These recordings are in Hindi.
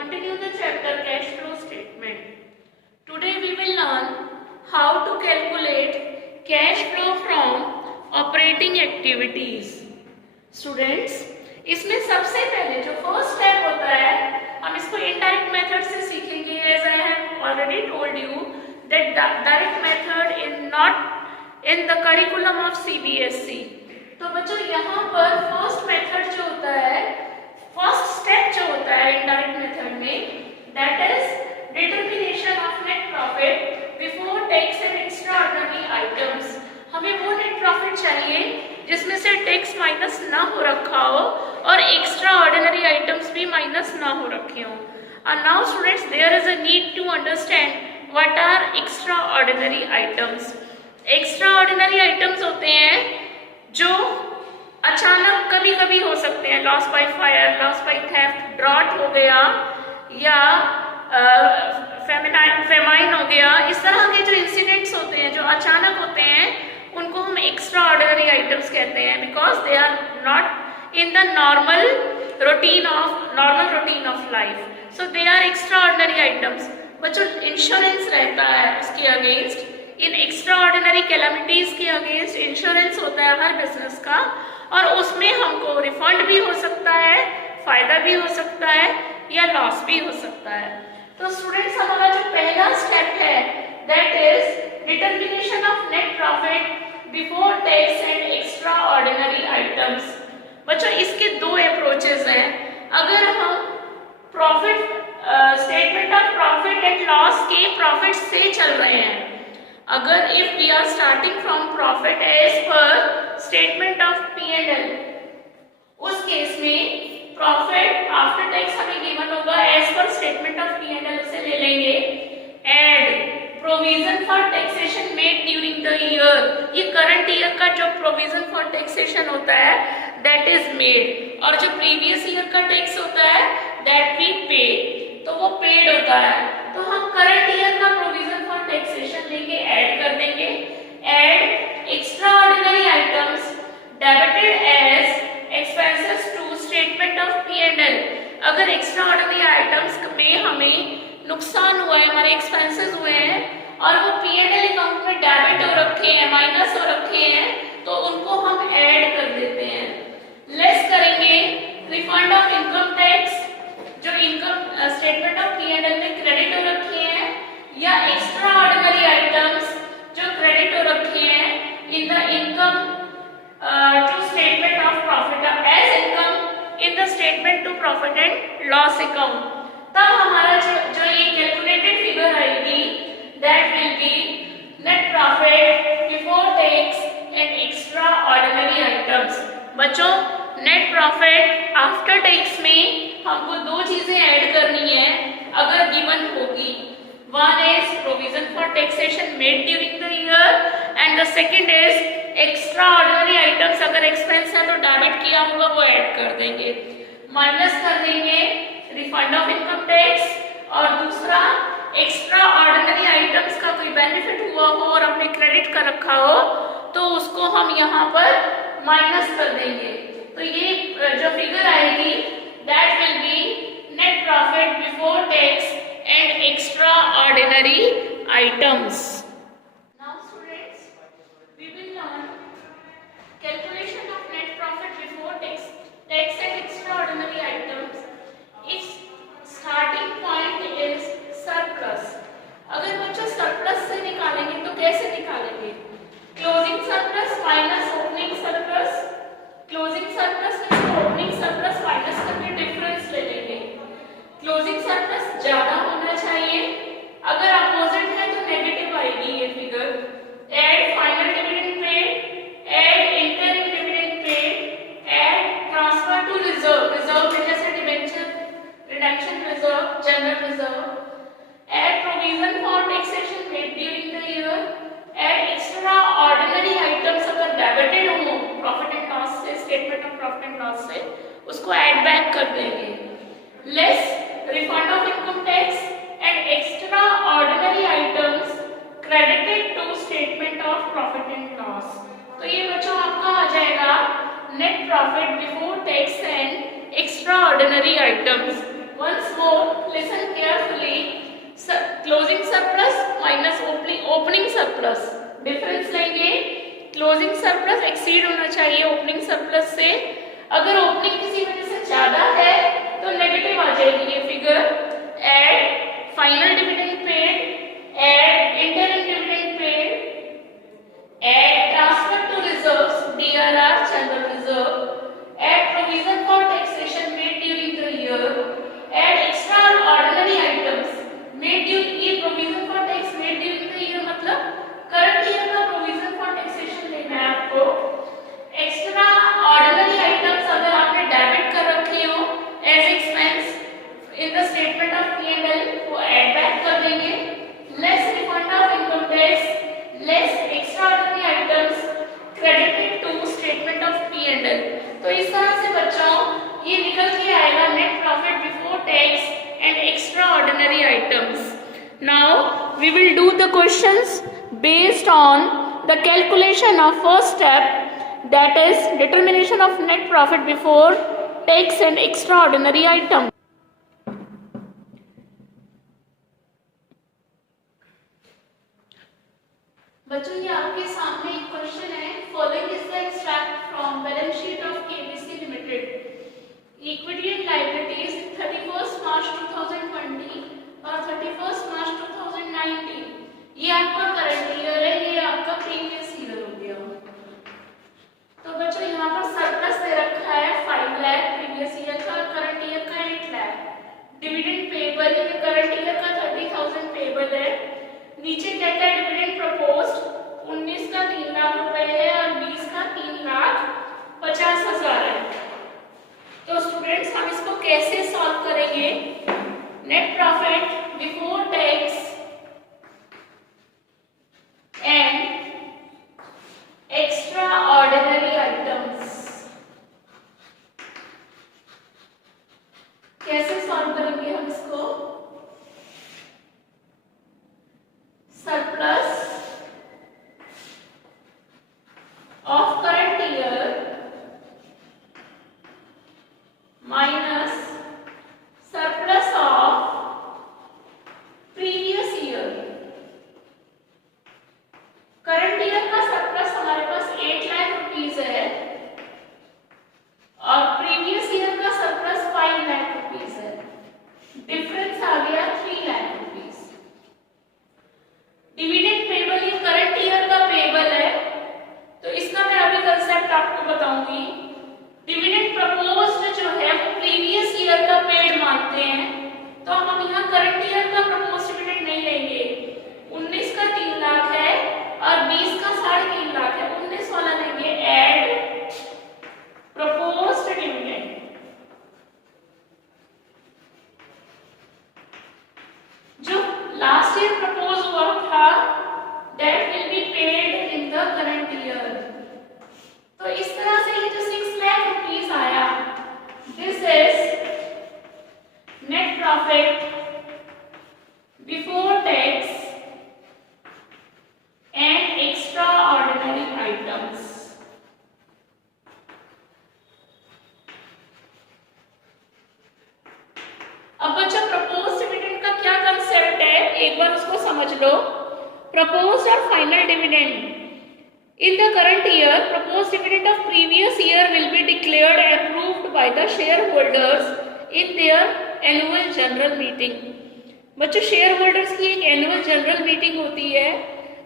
continue the chapter cash flow statement. Today we will learn how to calculate cash flow from operating activities. Students, इसमें सबसे पहले जो फर्स्ट स्टेप होता है हम इसको इनडायरेक्ट मेथड से सीखेंगे. As I have already told you that the direct method is not in the curriculum of CBSE. तो बच्चों यहाँ पर फर्स्ट मेथड जो होता है, फर्स्ट स्टेप जो होता है इनडायरेक्ट मेथड में, that is determination of net profit before tax and extra ordinary items. हमें वो नेट प्रॉफिट चाहिए जिसमें से टैक्स माइनस ना हो रखा हो और एक्स्ट्रा ऑर्डिनरी आइटम्स भी माइनस ना हो रखे हो. And now students, there is a need to understand what are extraordinary items. Extraordinary items होते हैं जो अचानक कभी कभी हो सकते हैं. Loss by fire, loss by theft, drought हो गया या फेमाइन हो गया. इस तरह के जो इंसिडेंट्स होते हैं जो अचानक होते हैं उनको हम एक्स्ट्रा ऑर्डिनरी आइटम्स कहते हैं, because they are not in the normal routine of life. So they are extra ordinary items. बच्चों इंश्योरेंस रहता है उसके against, in extra ordinary calamities के अगेंस्ट इंश्योरेंस होता है हर बिजनेस का, और उसमें हमको रिफंड भी हो सकता है, फायदा भी हो सकता है या लॉस भी हो सकता है. तो स्टूडेंट्स, हमारा जो पहला स्टेप है that is determination of net profit before tax and extra ordinary items. बच्चों इसके दो अप्रोचेस हैं. अगर हम profit statement of profit and loss के प्रॉफिट से चल रहे हैं, अगर if we are starting from profit as per statement of P&L, उस केस में प्रॉफिट आफ्टर टैक्स हमें गिवन होगा as per statement of P&L से ले लेंगे. Add provision for taxation made during the year, ये करंट ईयर का जो प्रोविजन फॉर टैक्सेशन होता है दैट इज मेड, और जो प्रीवियस ईयर का टैक्स होता है दैट वी पे, तो वो पेड होता है. तो हम करंट ईयर का प्रोविजन फॉर टैक्सेशन लेंगे, ऐड कर देंगे. Add extra ordinary items debited as expenses to statement of P&L. अगर एक्स्ट्रा ऑर्डिनरी आइटम्स में हमें नुकसान हुआ है, हमारे एक्सपेंसेस हुए हैं और वो P&L अकाउंट में डेबिट हो रखे हैं, माइनस हो रखे हैं, तो उनको हम ऐड कर देते हैं. लेस करेंगे रिफंड ऑफ इनकम टैक्स, जो इनकम स्टेटमेंट ऑफ P&L में क्रेडिट हो रखे हैं, या एक्स्ट्रा ऑर्डिनरी आइटम्स जो क्रेडिट हो रखे हैं in the income to statement of profit as income in the statement to profit and loss account. तब हमारा जो ये कैलकुलेटेड फिगर आएगी that will be net profit before tax and extra ordinary items. बच्चों नेट प्रॉफिट आफ्टर टैक्स में हमको दो चीजें ऐड करनी है अगर गिवन होगी. One is provision for taxation made during the year and the second is extra ordinary items. अगर एक्सपेंस है तो डेबिट किया होगा वो ऐड कर देंगे. माइनस कर देंगे रिफंड ऑफ इनकम टैक्स, और दूसरा एक्स्ट्रा ऑर्डिनरी आइटम्स का कोई बेनिफिट हुआ हो और हमने क्रेडिट कर रखा हो तो उसको हम यहाँ पर माइनस कर देंगे. तो ये जो फिगर आएगी that will be net profit before tax and extra ordinary items. Now students, we will learn calculation of net profit before tax and extra ordinary items. Its starting point is surplus. अगर बच्चों सरप्लस से निकालेंगे तो कैसे निकालेंगे? Closing surplus minus opening surplus. Closing surplus में ओपनिंग सरप्लस माइनस करके डिफरेंस ले लेंगे. क्लोजिंग सरप्लस ज्यादा होना चाहिए, अगर अपोजिट है तो नेगेटिव आएगी ये figure. Add final dividend paid, add interim dividend paid, add transfer to reserve. Reserve में जैसे debenture redemption reserve, general reserve, add provision for taxation made during the year, add extra ordinary items अगर debited हो profit and loss से, statement of profit and loss से, उसको add back कर देंगे. less refund of income tax and extra ordinary items credited to statement of profit and loss. तो ये बच्चों आपका आ जाएगा net profit before tax and extraordinary items. once more listen carefully. Closing surplus minus opening surplus, difference लेंगे. क्लोजिंग सरप्लस एक्सीड होना चाहिए ओपनिंग सरप्लस से. अगर ओपनिंग किसी वजह से ज्यादा है तो नेगेटिव आ जाएगी ये figure. Add final dividend paid, add interim dividend paid, add transfer to reserves DRR general reserve, add provision for taxation made during the year, add extraordinary items made during. ये provision for tax made during the year मतलब current year का provision for taxation लेना है आपको. extraordinary items अगर आपने डेबिट कर रखी हो as expense in the statement of P&L वो add back कर देंगे. less refund of income tax, less extraordinary items credited to statement of P&L. तो इस तरह से बच्चों ये निकल के आएगा net profit before tax and extraordinary items. Now we will do the questions based on the calculation of first step, that is determination of net profit before tax and extraordinary items. बच्चों ये आपके सामने एक क्वेश्चन है. Following is the extract from balance sheet of KBC limited. Equity and liabilities 31 मार्च 2020 और 31 मार्च 2019. ये आपका करंट ईयर है, ये आपका प्रीवियस ईयर हो गया. तो बच्चों यहाँ पर सरप्लस दे रखा है 5 लाख प्रीवियस ईयर का, करंट ईयर का 8 lakh. Dividend payable current year का 30,000 पेबल है. नीचे कहता है डिविडेंड प्रपोज्ड 19 का 3 लाख रुपए है और 20 का 3,50,000 है. तो स्टूडेंट्स हम इसको कैसे सॉल्व करेंगे? Net profit before tax and extra ordinary items कैसे सॉल्व करेंगे हम इसको? surplus of current year minus surplus of previous year. current year का surplus हमारे पास 8 लाख रुपीस है और previous year का surplus 5 लाख रुपीस है. डिफरेंस आ गया 3 लाख रुपीस. डिविडेंड पेबल ये करंट ईयर का पेबल है, तो इसका मैं अभी कंसेप्ट आपको बताऊंगी. डिविडेंड प्रपोज्ड जो है वो प्रीवियस ईयर का पेड मानते हैं, तो हम यहाँ करंट ईयर का प्रपोज्ड डिविडेंड नहीं लेंगे. 19 का 3 लाख है और 20 का 3.5 लाख है. 19 वाला लेंगे. Add proposed dividend. जो लास्ट ईयर प्रपोज हुआ था that will be paid in the current year. तो इस तरह से ये जो 6 लाख रुपीस आया, this is net profit before tax and extra ordinary items. अब बच्चों प्रपोज डिविडेंड का क्या कंसेप्ट है एक बार उसको समझ लो. प्रपोज्ड और final dividend in the current year, proposed dividend of previous year will be declared and approved by the shareholders in their annual general meeting. बच्चों शेयर होल्डर्स की एक एनुअल जनरल मीटिंग होती है.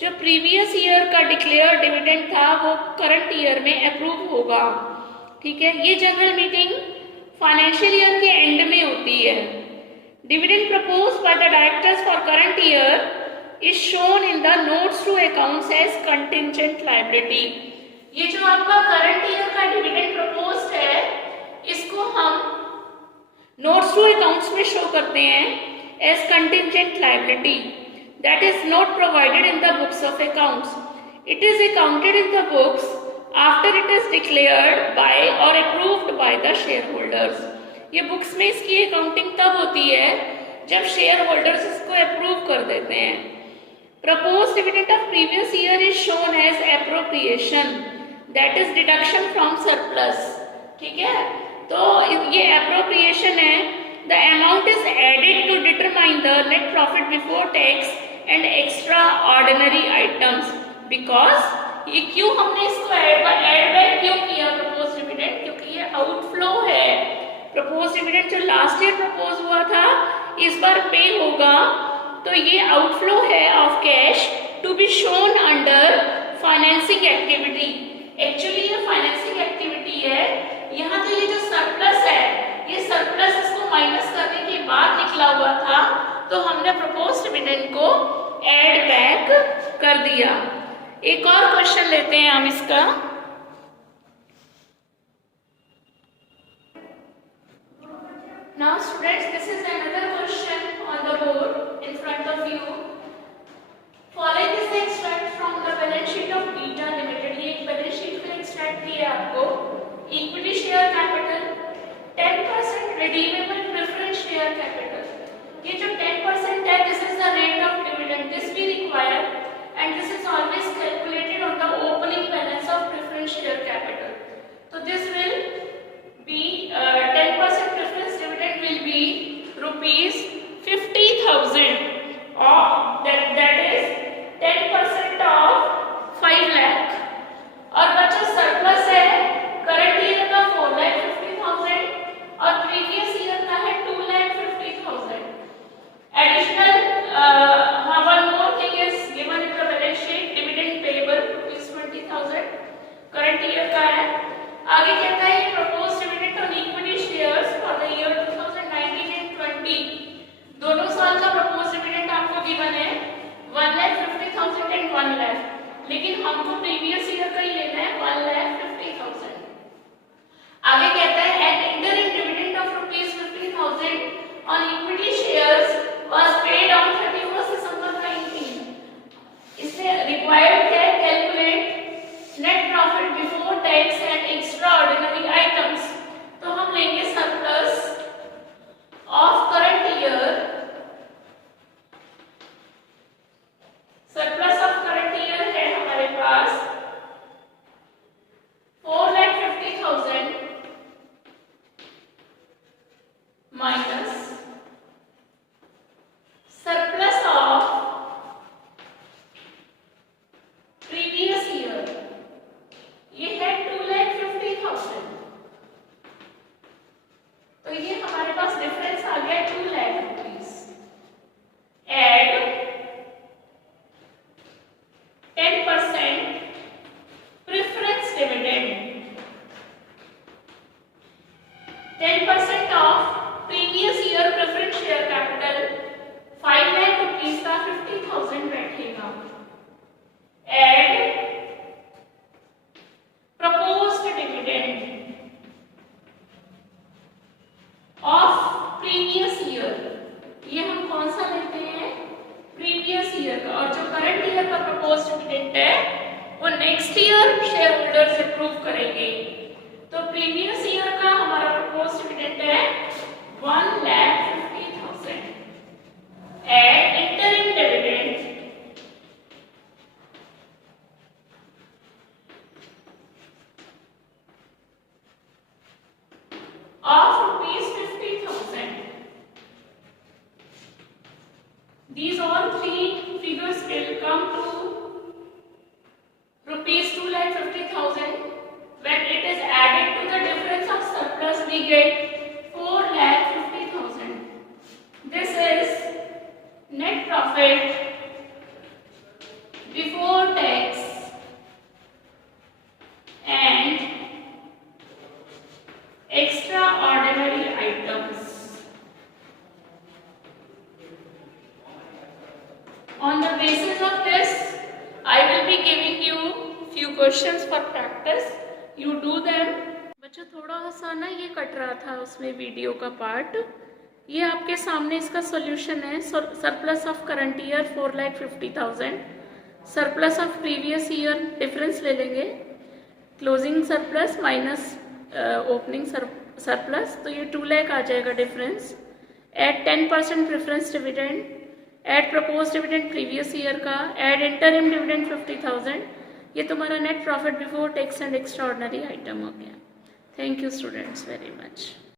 जो प्रीवियस ईयर का डिक्लेयर डिविडेंड था वो करंट ईयर में अप्रूव होगा. ठीक है, ये जनरल मीटिंग फाइनेंशियल ईयर के एंड में होती है. Dividend proposed by the directors for current year is shown in the notes to accounts as contingent liability. ये जो आपका करंट ईयर का डिविडेंड प्रपोज्ड है इसको हम नोट्स टू अकाउंट्स में शो करते हैं as contingent liability that is not provided in the books of accounts. It is accounted in the books after it is declared by or approved by the shareholders. ये बुक्स में इसकी अकाउंटिंग तब होती है जब शेयर होल्डर्स इसको अप्रूव कर देते हैं. Proposed dividend of previous year is shown as appropriation, that is deduction from surplus. ठीक है, तो ये appropriation है the amount is added to determine the net profit before tax and extraordinary items. Because ये क्यों हमने इसको ऐड बैक क्यों किया प्रपोज डिविडेंड, क्योंकि ये आउटफ्लो है. प्रपोज डिविडेंड जो लास्ट ईयर प्रपोज हुआ था इस बार पे होगा, तो ये आउटफ्लो है of cash to be shown under financing activity. Actually ये फाइनेंसिंग एक्टिविटी है. यहाँ तो ये जो सरप्लस है, ये सरप्लस इसको माइनस करने के बाद निकला हुआ था, तो हमने प्रपोज डिविडेंड को ऐड बैक कर दिया. एक और क्वेश्चन लेते हैं हम इसका. Now students, this is another question on the board in front of you. Following is the extract from the balance sheet of Beta Limited. ये एक बैलेंस शीट का एक्सट्रैक्ट दिया है आपको. Equity share capital 10% redeemable preference share capital. ये जो 10% है, this is the rate of dividend. This we require, and this is always calculated on the opening balance of preference share capital. So this will be 10% preference dividend will be rupees 50,000, or that is 10% of 5 lakh. और बचा सरप्लस है करंट ईयर का 4,50,000 और प्रीवियस ईयर का है 2,50,000. Additional one more thing is given in the balance sheet, dividend payable rupees 20,000 current year का है. आगे कहता है ये proposed dividend on equity shares for the year 2019 and 20. दोनों साल का proposed dividend आपको given है 1,50,000 and 1 lakh, लेकिन हमको प्रीवियस ईयर का ही लेना है 1,50,000. आगे कहता है an interim dividend of rupees 50,000 on equity shares was paid on 31st December 19. इससे required है calculate net profit before tax and extraordinary items. तो हम लेंगे surplus of current year. surplus of current year है हमारे पास 4,50,000 minus surplus of previous year, ये है 2,50,000. तो ये हमारे पास डिफरेंस आ गया 2 lakh rupees. Add 10% preference dividend, 10% of previous year preference share capital 5 lakh rupees का 50,000 बैठेगा. Add proposed dividend of previous year, ये हम कौन सा लेते हैं प्रीवियस ईयर का, और जो करंट ईयर का प्रपोज्ड डिविडेंड है वो next year share holders approve करेंगे. तो प्रीवियस ईयर का हमारा प्रपोज्ड डिविडेंड है 1,50,000. Add interim dividend of rupees 50,000. These all three figures will come to rupees 2,50,000. When it is added to the difference of surplus, we get 4,50,000. This is net profit before tax and extraordinary items. On the basis of this, I will be giving you few questions for practice. You do them. बच्चों थोड़ा सा ना ये कट रहा था उसमें वीडियो का पार्ट. ये आपके सामने इसका सॉल्यूशन है. Surplus of current year 4,50,000, surplus of previous year difference ले लेंगे, closing surplus minus opening surplus, तो ये 2 लाख आ जाएगा difference. Add 10% preference dividend, add propose dividend previous year का, एड इंटरिम डिविडेंड 50,000. ये तुम्हारा net profit before tax and extraordinary item हो गया. Thank you students very much.